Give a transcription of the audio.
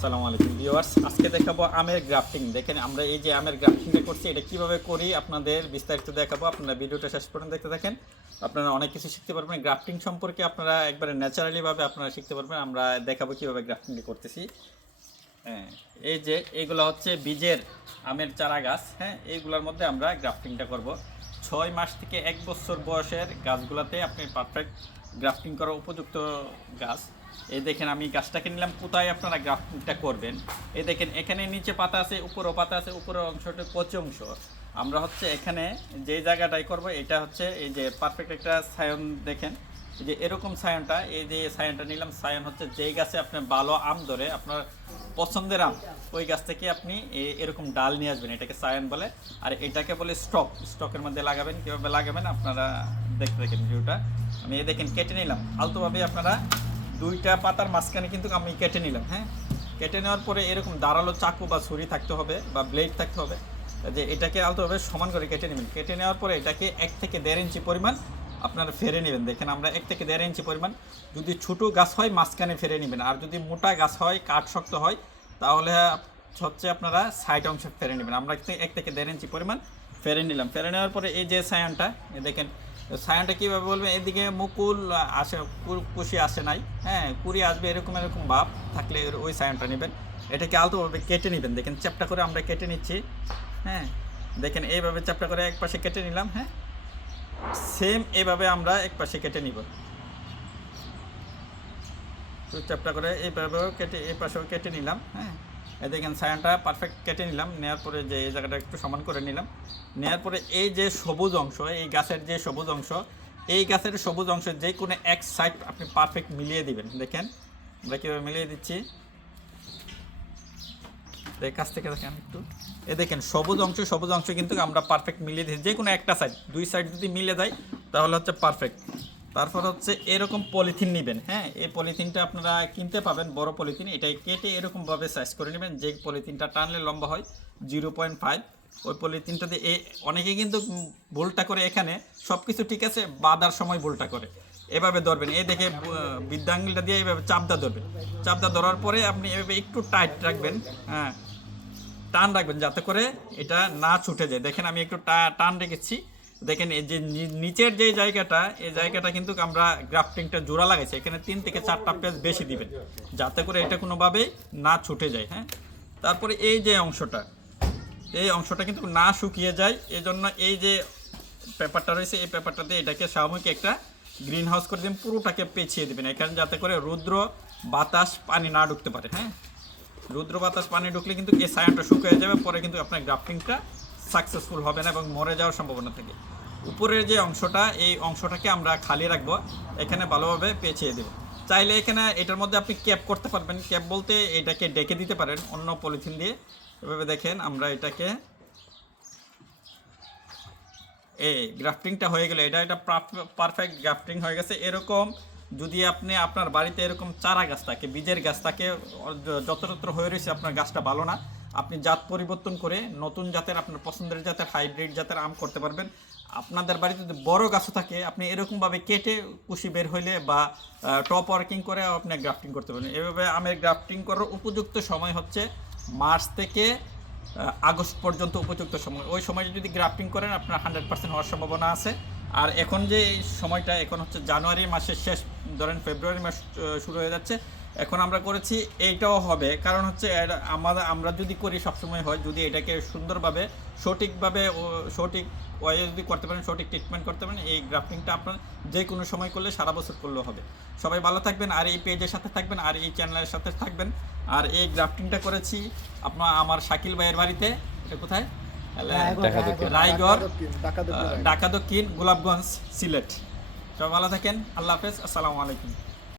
আসসালামু আলাইকুম ভিউয়ার্স। আজকে দেখাবো আমের গ্রাফটিং। দেখেন, আমরা এই যে আমের গ্রাফটিংটা করছি, এটা কীভাবে করি আপনাদের বিস্তারিত দেখাবো। আপনারা ভিডিওটা শেষ পর্যন্ত দেখতে থাকেন। আপনারা অনেক কিছু শিখতে পারবেন। গ্রাফটিং সম্পর্কে আপনারা একবারে ন্যাচারালি ভাবে আপনারা শিখতে পারবেন। আমরা দেখাবো কীভাবে গ্রাফটিংটা করতেছি। হ্যাঁ এই যে এইগুলো হচ্ছে বীজের আমের চারা গাছ। হ্যাঁ এইগুলোর মধ্যে আমরা গ্রাফটিংটা করব। ছয় মাস থেকে এক বছর বয়সের গাছগুলোতে আপনি পারফেক্ট গ্রাফটিং করা উপযুক্ত গাছ। এই দেখেন, আমি গাছটাকে নিলাম। কোথায় আপনারা গ্রাফটিংটা করবেন? এই দেখেন, এখানে নিচে পাতা আছে উপরেও পাতা আছে, উপরের অংশটা কচি অংশ। আমরা হচ্ছে এখানে যে জায়গাটাই করব, এটা হচ্ছে এই যে পারফেক্ট একটা সায়ন দেখেন। যে এরকম সায়নটা, এই যে সায়নটা নিলাম, সায়ন হচ্ছে যেই গাছে আপনার ভালো আম ধরে, আপনার পছন্দের আম, ওই গাছ থেকে আপনি এরকম ডাল নিয়ে আসবেন, এটাকে সায়ন বলে। আর এটাকে বলে স্টক, স্টকের মধ্যে লাগাবেন। কীভাবে লাগাবেন আপনারা দেখতে দেখেন ভিউটা। আমি এ দেখেন, কেটে নিলাম। ফালতুভাবে আপনারা দুইটা পাতার মাঝখানে কিন্তু আমি কেটে নিলাম হ্যাঁ? কেটে নেওয়ার পরে এরকম দাঁড়াল চাকু বা ছুরি থাকতে হবে বা ব্লেড থাকতে হবে, যে এটাকে আলতোভাবে সমান করে কেটে নেবেন। কেটে নেওয়ার পরে এটাকে এক থেকে দেড় ইঞ্চি পরিমাণ আপনারা ফেরে নেবেন। দেখেন আমরা এক থেকে দেড় ইঞ্চি পরিমাণ যদি ছোটো গাছ হয় মাঝখানে ফেরে নেবেন, আর যদি মোটা গাছ হয়, কাঠ শক্ত হয়, তাহলে হচ্ছে আপনারা সাইড অংশ ফেরে নেবেন। আমরা এক থেকে- দেড় ইঞ্চি পরিমাণ ফেরে নিলাম। ফেরে নেওয়ার পরে এই যে সায়ানটা দেখেন সায়ানটা কীভাবে বলবেন এদিকে মুকুল আসে কুশি আসে নাই হ্যাঁ কুড়ি আসবে এরকম এরকম ভাব থাকলে ওই সায়ানটা নেবেন। এটাকে আলতোভাবে কেটে নেবেন। দেখেন, চ্যাপটা করে আমরা কেটে নিচ্ছি হ্যাঁ। দেখেন, এইভাবে চ্যাপটা করে এক পাশে কেটে নিলাম হ্যাঁ। সেম এভাবে আমরা এক পাশে কেটে নিব। তো চ্যাপটা করে এইভাবেও কেটে, এই পাশেও কেটে নিলাম হ্যাঁ। দেখেন সায়ানটা পারফেক্ট কেটে নিলাম নেওয়ার পরে যে এই জায়গাটা একটু সমান করে নিলাম। নেওয়ার পরে এই যে সবুজ অংশ, এই গাছের যে সবুজ অংশ, এই গাছের সবুজ অংশ যে কোনো এক সাইড আপনি পারফেক্ট মিলিয়ে দিবেন। দেখেন, আমরা কীভাবে মিলিয়ে দিচ্ছি? কাছ থেকে দেখেন একটু। এ দেখেন, সবুজ অংশ সবুজ অংশ কিন্তু আমরা পারফেক্ট মিলিয়ে দিচ্ছি যে কোনো একটা সাইড দুই সাইড যদি মিলে যায়, তাহলে হচ্ছে পারফেক্ট তারপর হচ্ছে এরকম পলিথিন নেবেন হ্যাঁ? এই পলিথিনটা আপনারা কিনতে পাবেন বড় পলিথিন। এটাই কেটে এরকমভাবে সাইজ করে নেবেন যে পলিথিনটা টানলে লম্বা হয় জিরো পয়েন্ট ফাইভ ওই পলিথিনটা দিয়ে এ অনেকে কিন্তু ভুলটা করে এখানে সব কিছু ঠিক আছে বাদার সময় ভুলটা করে। এভাবে ধরবেন এই দেখে আহ, দিয়ে এইভাবে চাপদা ধরবেন। চাপদা ধরার পরে আপনি এভাবে একটু টাইট রাখবেন হ্যাঁ? টান রাখবেন যাতে করে এটা না ছুটে যায়। দেখেন আমি একটু টান রেখেছি। দেখেন, এই যে নিচের যে জায়গাটা, এই জায়গাটা কিন্তু আমরা গ্রাফটিংটা জোড়া লাগাইছি। এখানে তিন থেকে চারটা পেজ বেশি দিবেন, যাতে করে এটা কোনোভাবেই না ছুটে যায় হ্যাঁ? তারপরে এই যে অংশটা, এই অংশটা কিন্তু না শুকিয়ে যায়। এই জন্য এই যে পেপারটা রয়েছে, এই পেপারটা দিয়ে এটাকে স্বাভাবিক একটা গ্রিন হাউস করে দিন পুরোটাকে পেঁচিয়ে দেবেন। এখানে যাতে করে রৌদ্র বাতাস পানি না ঢুকতে পারে হ্যাঁ? রুদ্র বাতাস পানি ঢুকলে কিন্তু এই সায়ানটা শুকিয়ে যাবে, পরে কিন্তু আপনার গ্রাফটিংটা সাকসেসফুল হবে না এবং মরে যাওয়ার সম্ভাবনা থাকে। উপরের যে অংশটা, এই অংশটাকে আমরা খালি রাখব, এখানে ভালোভাবে পেঁচিয়ে দেবো। চাইলে এখানে এটার মধ্যে আপনি ক্যাপ করতে পারবেন। ক্যাপ বলতে এটাকে ডেকে দিতে পারেন অন্য পলিথিন দিয়ে। এভাবে দেখেন আমরা এটাকে, এই গ্রাফটিংটা হয়ে গেলে। এটা এটা পারফেক্ট গ্রাফটিং হয়ে গেছে। এরকম যদি আপনি আপনার বাড়িতে এরকম চারা গাছ থাকে, বীজের গাছ থাকে যত্রতত্র হয়ে রয়েছে, আপনার গাছটা ভালো না আপনি জাত পরিবর্তন করে নতুন জাতের, আপনার পছন্দের জাতের হাইব্রিড জাতের আম করতে পারবেন। আপনাদের বাড়িতে যদি বড় গাছও থাকে, আপনি এরকমভাবে কেটে কুশি বের হইলে বা টপ ওয়ার্কিং করে আপনি গ্রাফটিং করতে পারবেন। এভাবে আমের গ্রাফটিং করার উপযুক্ত সময় হচ্ছে মার্চ থেকে আগস্ট পর্যন্ত উপযুক্ত সময়। ওই সময় যদি গ্রাফটিং করেন, আপনার হান্ড্রেড পার্সেন্ট হওয়ার সম্ভাবনা আছে। আর এখন যে সময়টা, এখন হচ্ছে জানুয়ারি মাসের শেষ, ধরেন ফেব্রুয়ারি মাস শুরু হয়ে যাচ্ছে, এখন আমরা করেছি এইটাও হবে। কারণ হচ্ছে আমাদের, আমরা যদি করি সবসময় হয়, যদি এটাকে সুন্দরভাবে, সঠিকভাবে সঠিক ওয়ে যদি করতে পারেন, সঠিক ট্রিটমেন্ট করতে পারেন, এই গ্রাফটিংটা আপনার যে কোনো সময় করলে সারা বছর করলেও হবে। সবাই ভালো থাকবেন, আর এই পেজের সাথে থাকবেন, আর এই চ্যানেলের সাথে থাকবেন। আর এই গ্রাফটিংটা করেছি আপনার, আমার শাকিল ভাইয়ের বাড়িতে, এটা কোথায়? রায়গড় ঢাকা দক্ষিণ গোলাপগঞ্জ সিলেট। সবাই ভালো থাকেন আল্লাহ হাফেজ আসসালামু আলাইকুম।